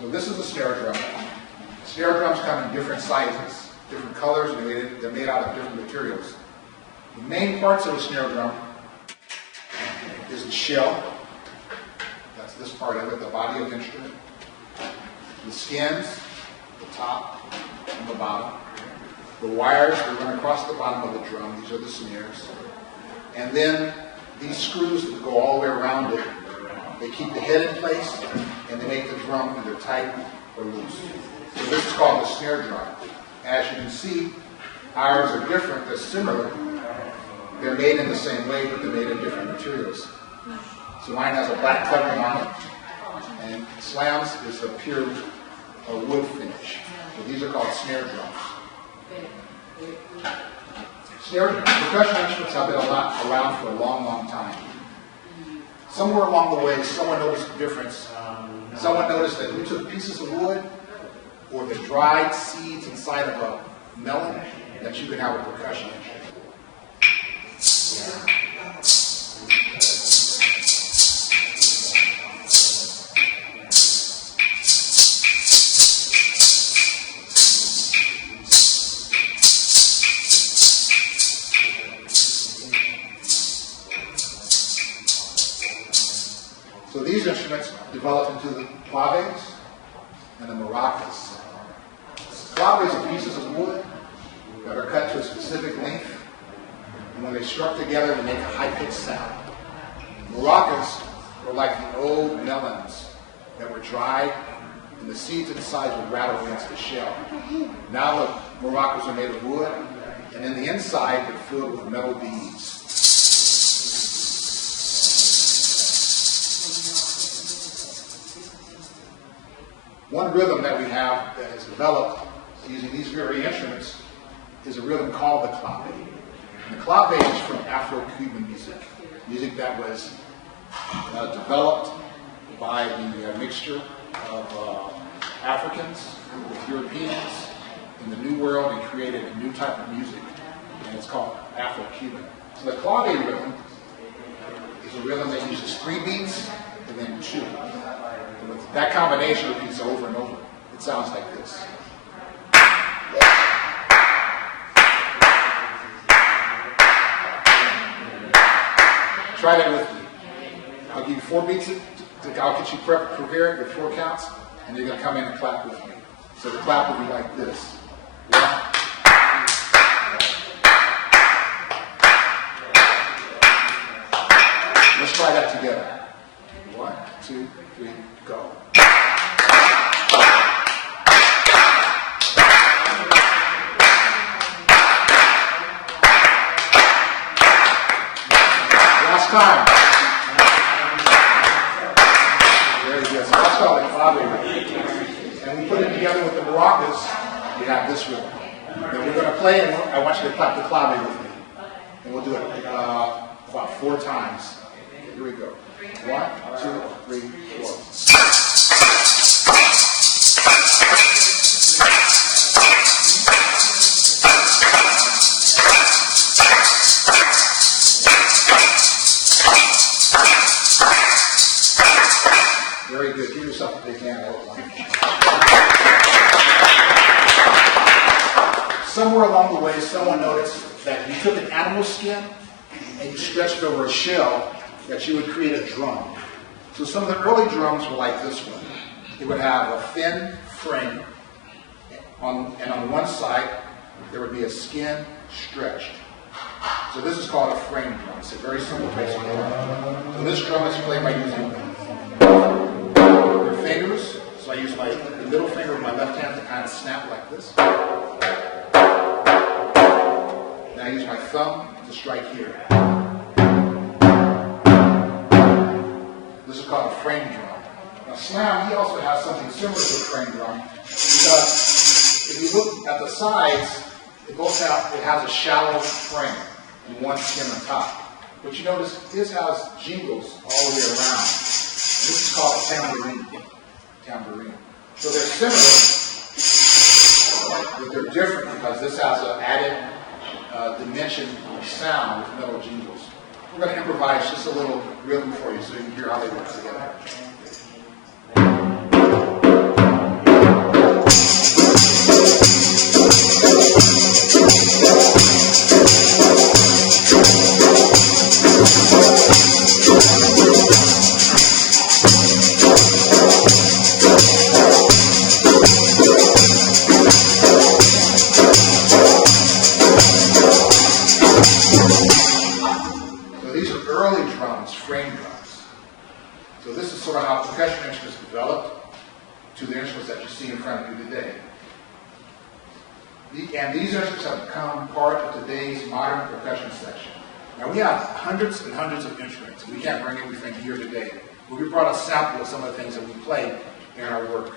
So this is a snare drum. Snare drums come in different sizes, different colors, and they're made out of different materials. The main parts of a snare drum is the shell. That's this part of it, the body of the instrument. The skins, the top and the bottom. The wires that run across the bottom of the drum, these are the snares. And then these screws that go all the way around it, they keep the head in place and they make the drum either tight or loose. So this is called the snare drum. As you can see, ours are different, they're similar. They're made in the same way, but they're made in different materials. So mine has a black covering on it, and Slam's is a pure wood finish. So these are called snare drums. Percussion instruments have been around for a long, long time. Somewhere along the way, someone noticed the difference. Someone noticed that we took pieces of wood or the dried seeds inside of a melon, that you could have a percussion instrument. So these instruments developed into the claves and the maracas. Claves are pieces of wood that are cut to a specific length, and when they struck together, they make a high-pitched sound. Maracas were like the old melons that were dried, and the seeds inside would rattle against the shell. Now the maracas are made of wood, and in the inside they're filled with metal beads. One rhythm that we have that has developed using these very instruments is a rhythm called the CALB. And the CALB is from Afro-Cuban music that was developed by the mixture of Africans with Europeans in the New World and created a new type of music, and it's called Afro-Cuban. So the CALB rhythm is a rhythm that uses 3 beats and then 2. That combination repeats over and over. It sounds like this. Try that with me. I'll give you 4 beats. I'll get you prepared with 4 counts, and you're going to come in and clap with me. So the clap will be like this. 1. Let's try that together. 1, 2, 3, go. Last time. Very good. So that's called the CALB rhythm. And we put it together with the maracas. We have this rhythm. Then we're going to play, and I want you to clap the CALB with me. And we'll do it about 4 times. Okay, here we go. 1, 2, 3, 4. Very good. Give yourself a big hand. Somewhere along the way, someone noticed that you took an animal skin and you stretched it over a shell, that you would create a drum. So some of the early drums were like this one. It would have a thin frame, and on one side there would be a skin stretched. So this is called a frame drum. It's a very simple basic drum. So this drum is played by using your fingers. So I use the middle finger of my left hand to kind of snap like this. Then I use my thumb to strike here. This is called a frame drum. Now Slam, he also has something similar to a frame drum, because if you look at the sides, it has a shallow frame and one skin on top. But you notice his has jingles all the way around. And this is called a tambourine. So they're similar, but they're different because this has an added dimension of sound with metal jingles. We're going to improvise just a little rhythm for you so you can hear how they work together. instruments that you see in front of you today. And these instruments have become part of today's modern percussion section. Now we have hundreds and hundreds of instruments. We can't bring everything here today. But we brought a sample of some of the things that we play in our work.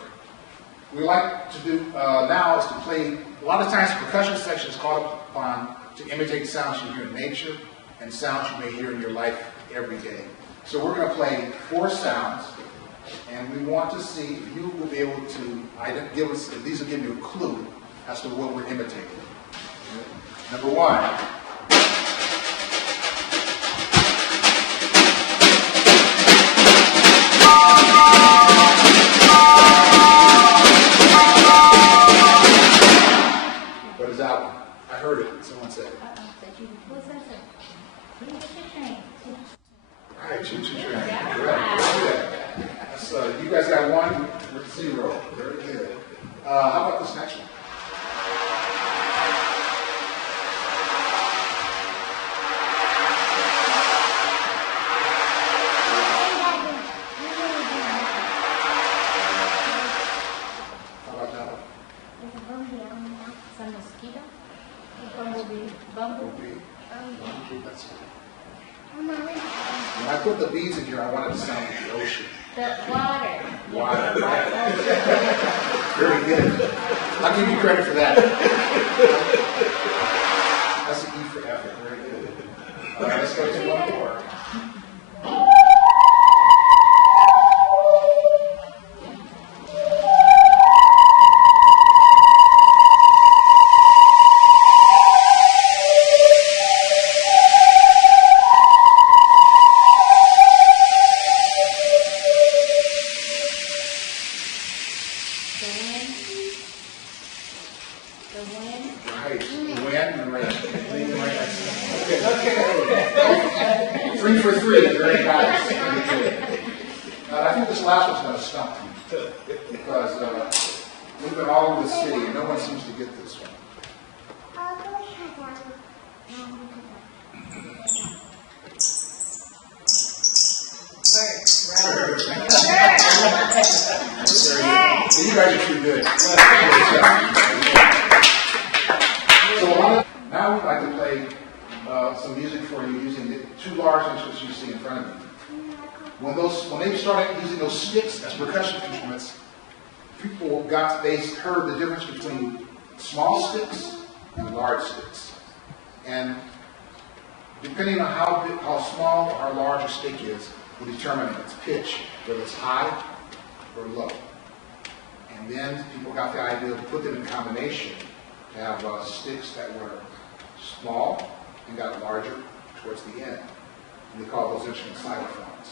We like to do now is to play, a lot of times the percussion section is called upon to imitate sounds you hear in nature and sounds you may hear in your life every day. So we're going to play 4 sounds, and we want to see if you will be able to give us, if these will give you a clue as to what we're imitating. Number 1. What is that one? I heard it. Someone said it. What's that say? All right, choo-choo train. Correct. Very good. That's, you guys got 1, we're 0. Very good. How about this next one? How about that one? There's a bumblebee on the mouth. It's a mosquito. A bumblebee. Bumblebee. That's it. When When I put the bees in here, I wanted to sound like the ocean. the water. Water. Very good. I'll give you credit for that. That's an E for effort. Very good. All right, let's go to 1 more. Right. Wind and rain. Okay. 3 for 3. Very nice. Very good. I think this last one's going to stump you because we've been all over the city and no one seems to get this one. Very good. You guys are too good. So now we'd like to play some music for you using the 2 large instruments you see in front of you. When they started using those sticks as percussion instruments, people heard the difference between small sticks and large sticks. And depending on how small or how large a stick is, will determine its pitch, whether it's high or low. And then people got the idea to put them in combination, to have sticks that were small and got larger towards the end. And they call those instruments xylophones.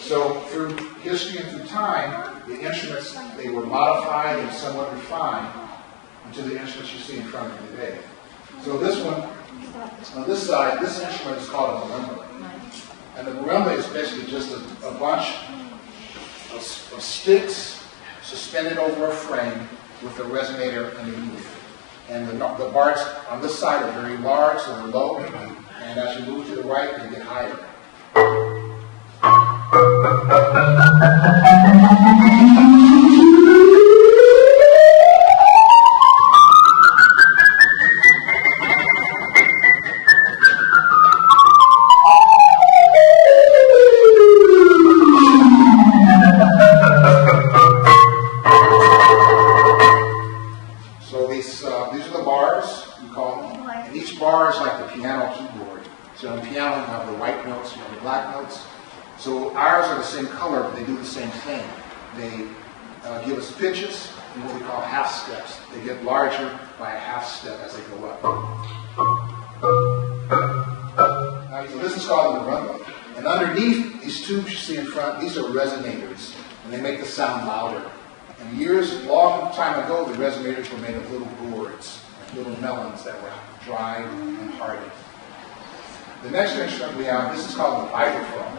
So through history and through time, the instruments, they were modified and somewhat refined into the instruments you see in front of you today. So this one, on this side, this instrument is called a marimba. And the marimba is basically just a bunch of sticks suspended over a frame with a resonator underneath. And the bars on this side are very large, so they're low, and as you move to the right, they get higher. These are the bars, we call them, and each bar is like the piano keyboard. So on the piano you have the white notes, you have the black notes. So ours are the same color, but they do the same thing. They give us pitches in what we call half steps. They get larger by a half step as they go up. So this is called the marimba. And underneath these tubes you see in front, these are resonators, and they make the sound louder. And long time ago, the resonators were made of little gourds, little melons that were dried and hardened. The next instrument we have, this is called the vibraphone.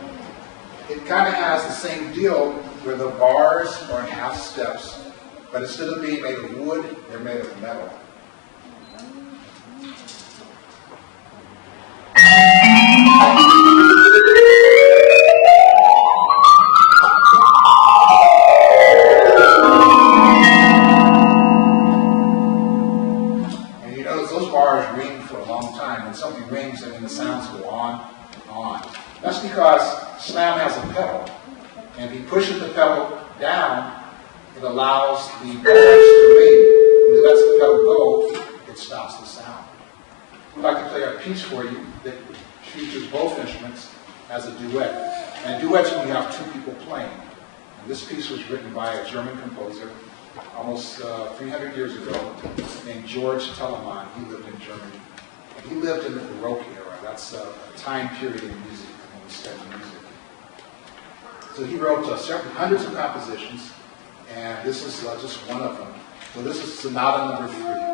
It kind of has the same deal where the bars are in half steps, but instead of being made of wood, they're made of metal. pedal down, it allows the balance to remain. When it lets the pedal go, it stops the sound. We'd like to play a piece for you that features both instruments as a duet. And duets when you have two people playing. And this piece was written by a German composer almost 300 years ago named George Telemann. He lived in Germany. And he lived in the Baroque era. That's a time period in music when we study music. So he wrote hundreds of compositions, and this is just one of them. So this is Sonata number 3.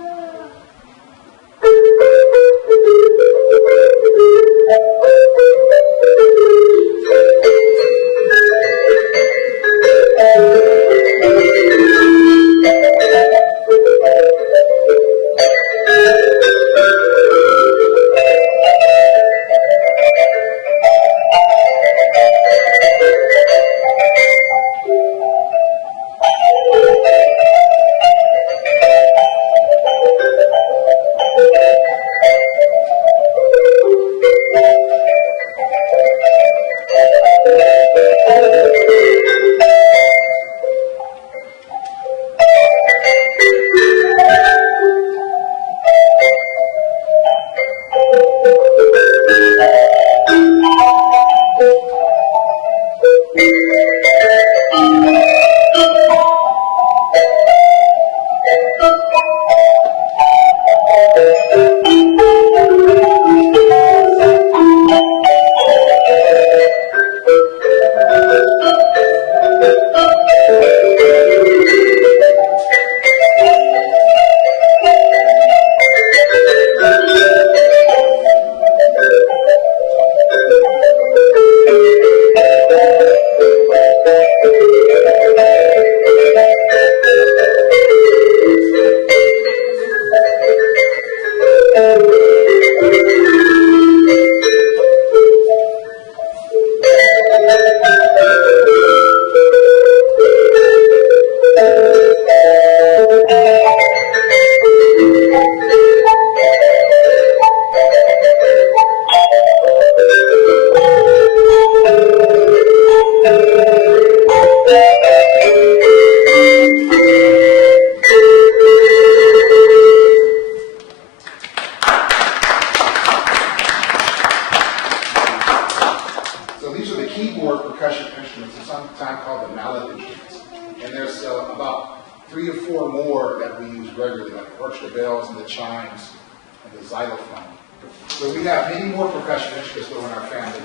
keyboard percussion instruments are sometimes called the mallet instruments. And there's about 3 or 4 more that we use regularly, like the orchestra bells and the chimes and the xylophone. So we have many more percussion instruments in our family.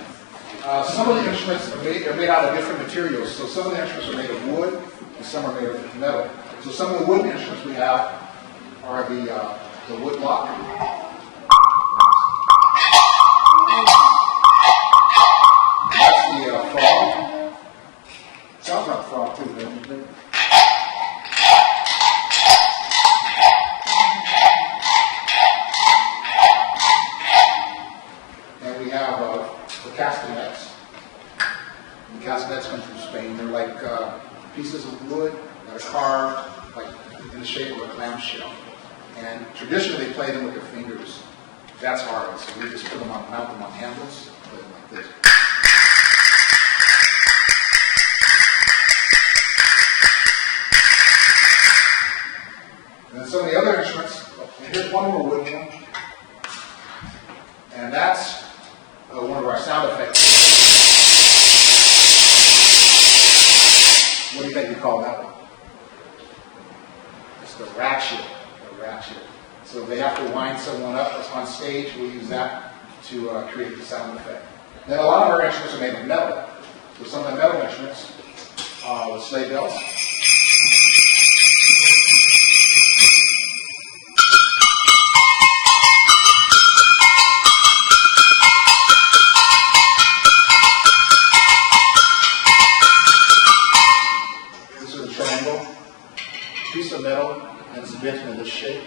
Some of the instruments are made out of different materials. So some of the instruments are made of wood, and some are made of metal. So some of the wooden instruments we have are the wood block. That's the frog. Sounds like a frog too, doesn't it? And we have the castanets. The castanets come from Spain. They're like pieces of wood that are carved like in the shape of a clamshell. And traditionally they play them with their fingers. That's hard. So we just mount them on handles, play them like this. And then some of the other instruments, here's one more wooden one. And that's one of our sound effects. What do you think you call that one? It's the ratchet. The ratchet. So if they have to wind someone up that's on stage, we use that to create the sound effect. Then a lot of our instruments are made of metal. So some of the metal instruments, the sleigh bells. This is a triangle, piece of metal, and it's bent into this shape.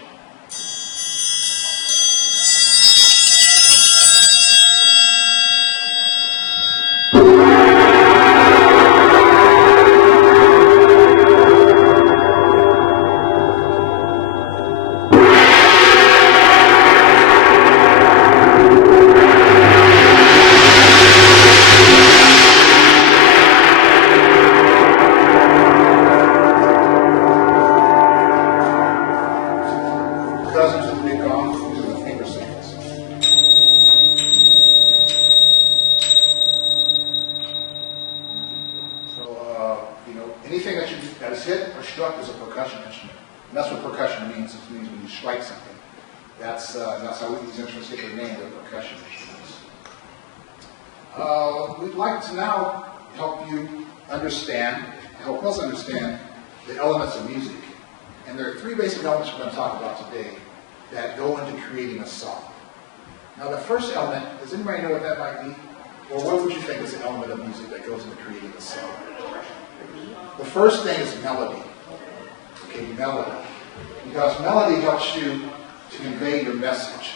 Anything that is hit or struck is a percussion instrument. And that's what percussion means. It means when you strike something. That's how these instruments get their name, they're percussion instruments. We'd like to now help us understand the elements of music. And there are three basic elements we're going to talk about today that go into creating a song. Now the first element, does anybody know what that might be? Or what would you think is the element of music that goes into creating a song? The first thing is melody. Okay, melody. Because melody helps you to convey your message.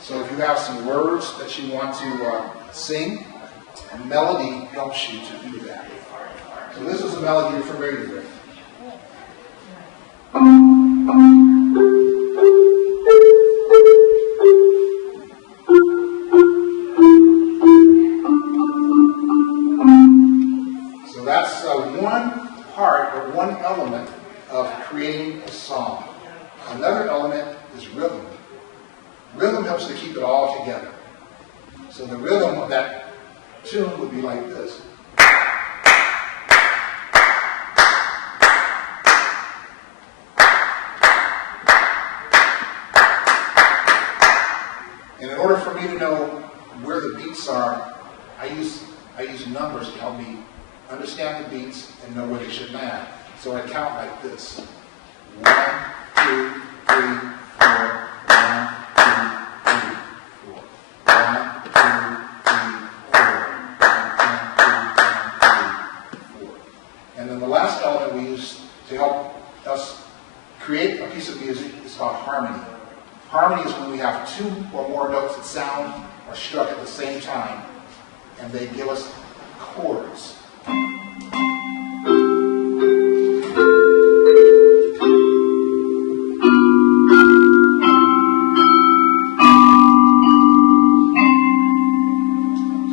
So if you have some words that you want to sing, melody helps you to do that. So this is a melody you're familiar with. So that's one part or one element of creating a song. Another element is rhythm. Rhythm helps to keep it all together. So the rhythm of that tune would be like this. And in order for me to know where the beats are, I use numbers to help me understand the beats and know where they should land. So I count like this. 1, 2, 3, 4. 1, 2, 3, 4. 1, 2, 3, 4. 1, 2, 3, 4. And then the last element we use to help us create a piece of music is called harmony. Harmony is when we have two or more notes that sound or struck at the same time, and they give us chords.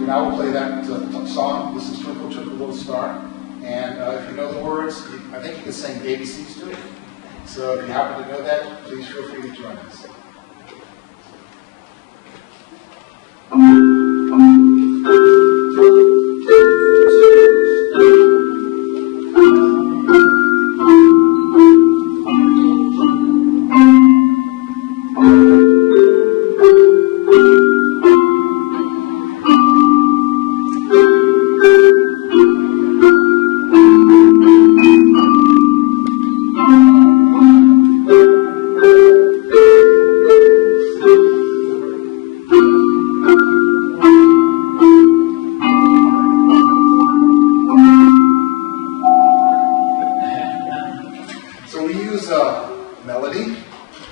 Now we'll play that song. This is Twinkle, Twinkle, Little Star. And if you know the words, I think you can sing ABCs to it. So if you happen to know that, please feel free to join us. Melody,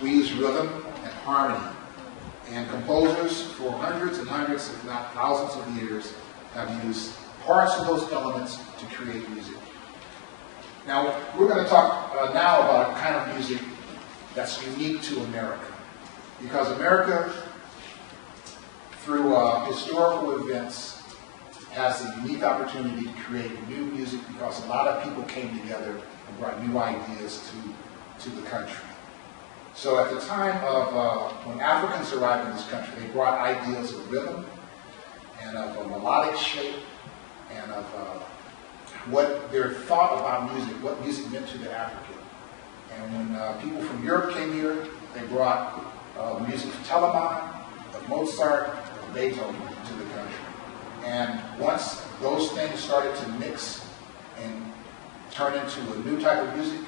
we use rhythm and harmony. And composers for hundreds and hundreds, if not thousands of years, have used parts of those elements to create music. Now, we're going to talk now about a kind of music that's unique to America. Because America, through historical events, has the unique opportunity to create new music because a lot of people came together and brought new ideas to the country. So at the time of when Africans arrived in this country, they brought ideas of rhythm and of a melodic shape and of what their thought about music, what music meant to the African. And when people from Europe came here, they brought music of Telemann, of Mozart, of Beethoven to the country. And once those things started to mix and turn into a new type of music,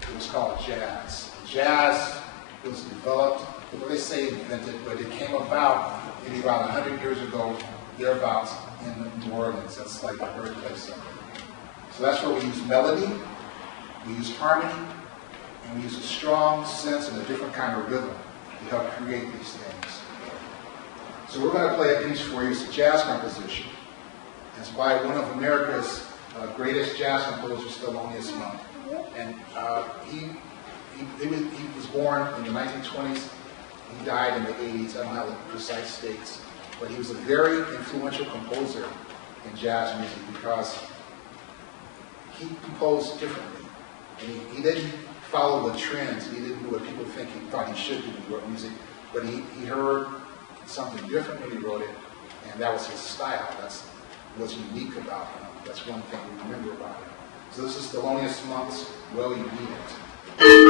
it was called jazz. Jazz was developed, well, they say invented, but it came about maybe about 100 years ago, thereabouts, in New Orleans. That's like the birthplace of it. So that's where we use melody, we use harmony, and we use a strong sense and a different kind of rhythm to help create these things. So we're going to play a piece for you. It's a jazz composition. It's by one of America's greatest jazz composers, Thelonious Monk. And he was born in the 1920s. He died in the 80s. I don't have the precise dates. But he was a very influential composer in jazz music because he composed differently. And he didn't follow the trends. He didn't do what people think he thought he should do when he wrote music. But he heard something different when he wrote it, and that was his style. That's what's unique about him. That's one thing we remember about him. So this is Thelonious Monk's Well You Mean It.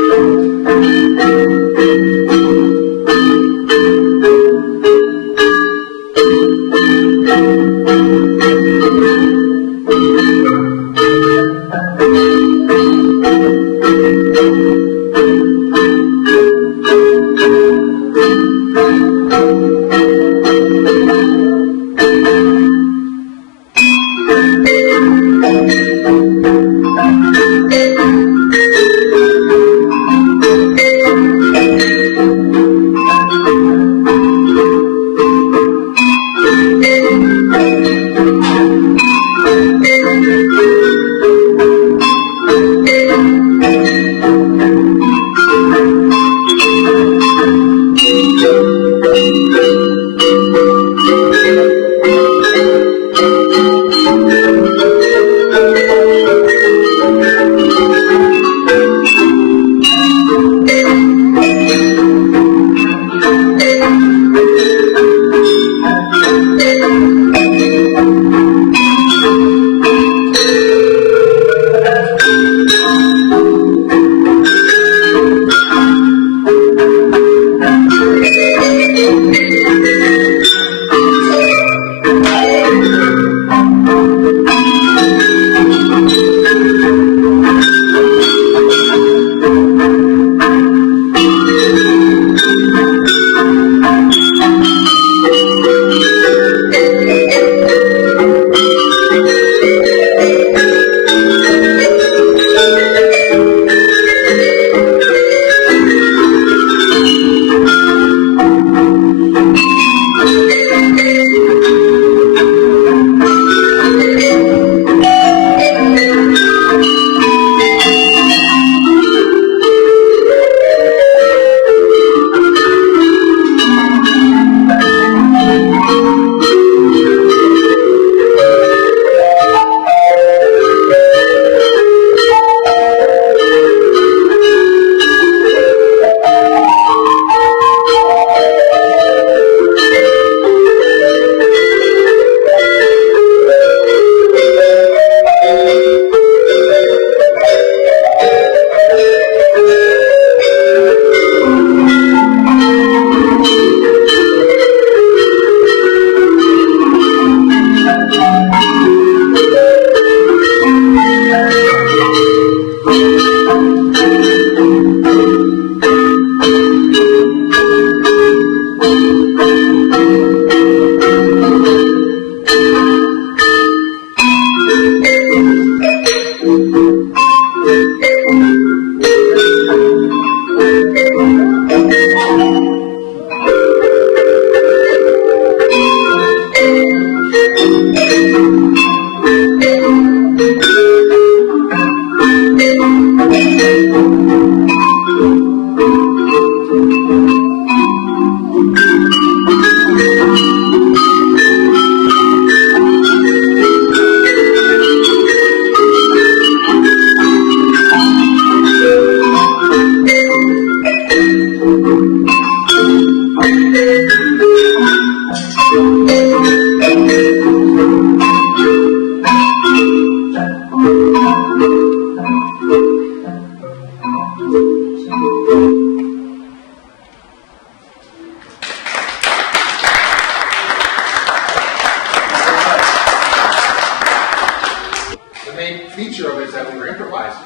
Feature of it is that we were improvising.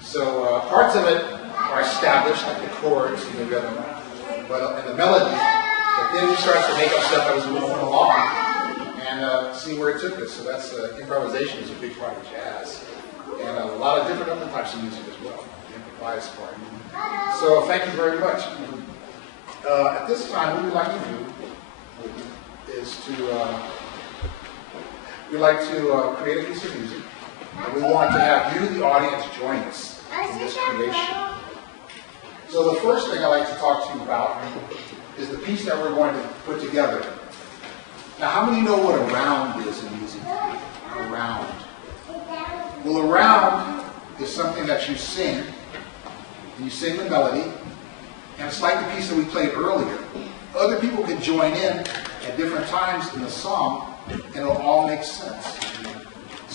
So parts of it are established, like the chords and the rhythm, but in the melody, but then we started to make up stuff that was moving along and see where it took us. So that's improvisation is a big part of jazz, and a lot of different other types of music as well, the improvised part. So thank you very much. At this time, what we'd like to do is we'd like to create a piece of music. And we want to have you, the audience, join us in this creation. So the first thing I'd like to talk to you about is the piece that we're going to put together. Now, how many know what a round is in music? A round. Well, a round is something that you sing, and you sing the melody, and it's like the piece that we played earlier. Other people can join in at different times in the song, and it'll all make sense.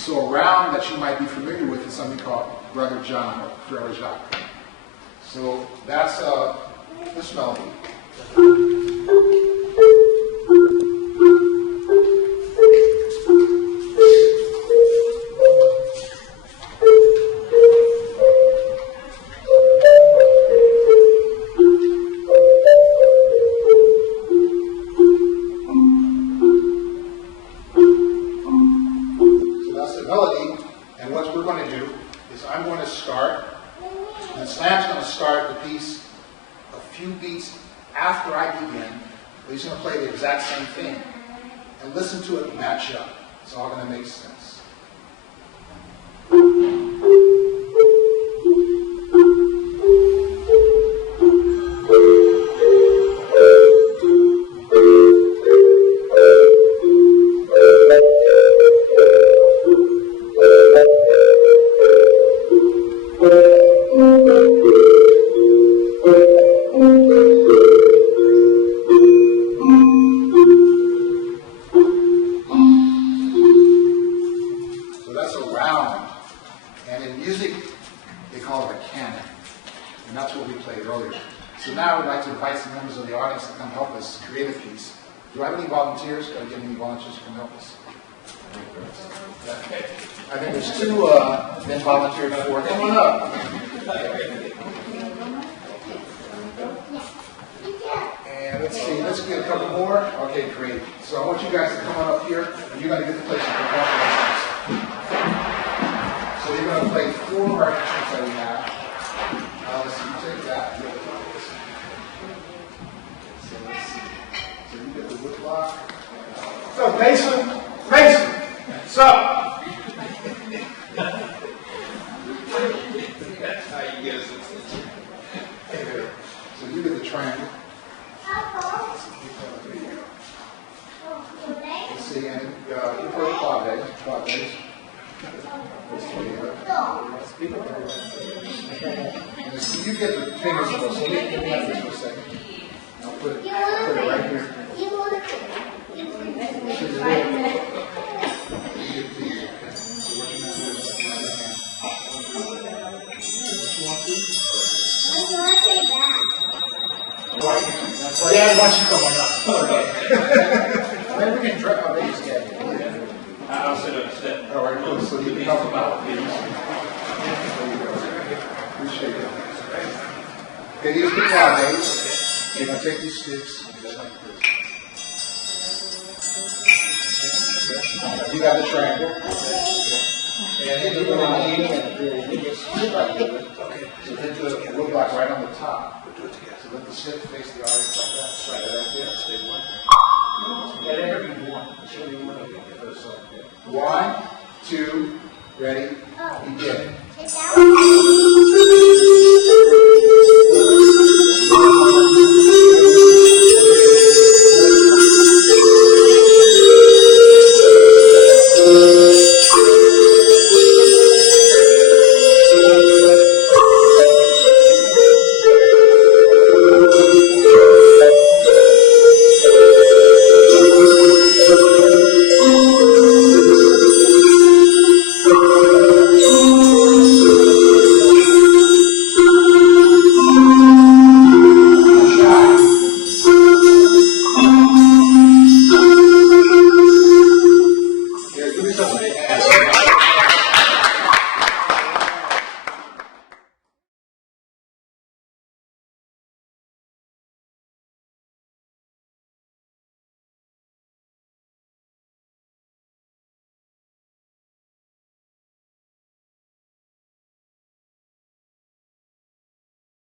So a round that you might be familiar with is something called Brother John or Frère Jacques. So that's this melody. I'm going to start, and Slam's going to start the piece a few beats after I begin, but he's going to play the exact same thing. And listen to it match up. It's all going to make sense. And in music, they call it a canon. And that's what we played earlier. So now I would like to invite some members of the audience to come help us create a piece. Do I have any volunteers? Do I get any volunteers to come help us? I think there's two been volunteered for. Come on up. And let's see, let's get a couple more. Okay, great. So I want you guys to come on up here, and you're going to get to play some percussion lessons. So you're going to play 4 of our instruments that we have. Let's see, you take that. So let's see. So you get the wood block. So Mason, what's up? That's how you get it. So you get the triangle. Let's see, and you play quad bass. And so you get the fingers of those. So let me have this for a second. I'll put it right here. Yeah, once you come on up. Okay. Maybe we can try our bass together. I'll sit up instead. All right, cool. So you can help them out. There you go. Appreciate it. Okay, here's the quad bass. You're going to take these sticks just like this. You got the triangle. And then you're going to need so hit the wood block right on the top. So let the stick face the audience like that. Just right there. Stay one. Let everything be one. Show me one. 1, 2, ready, begin.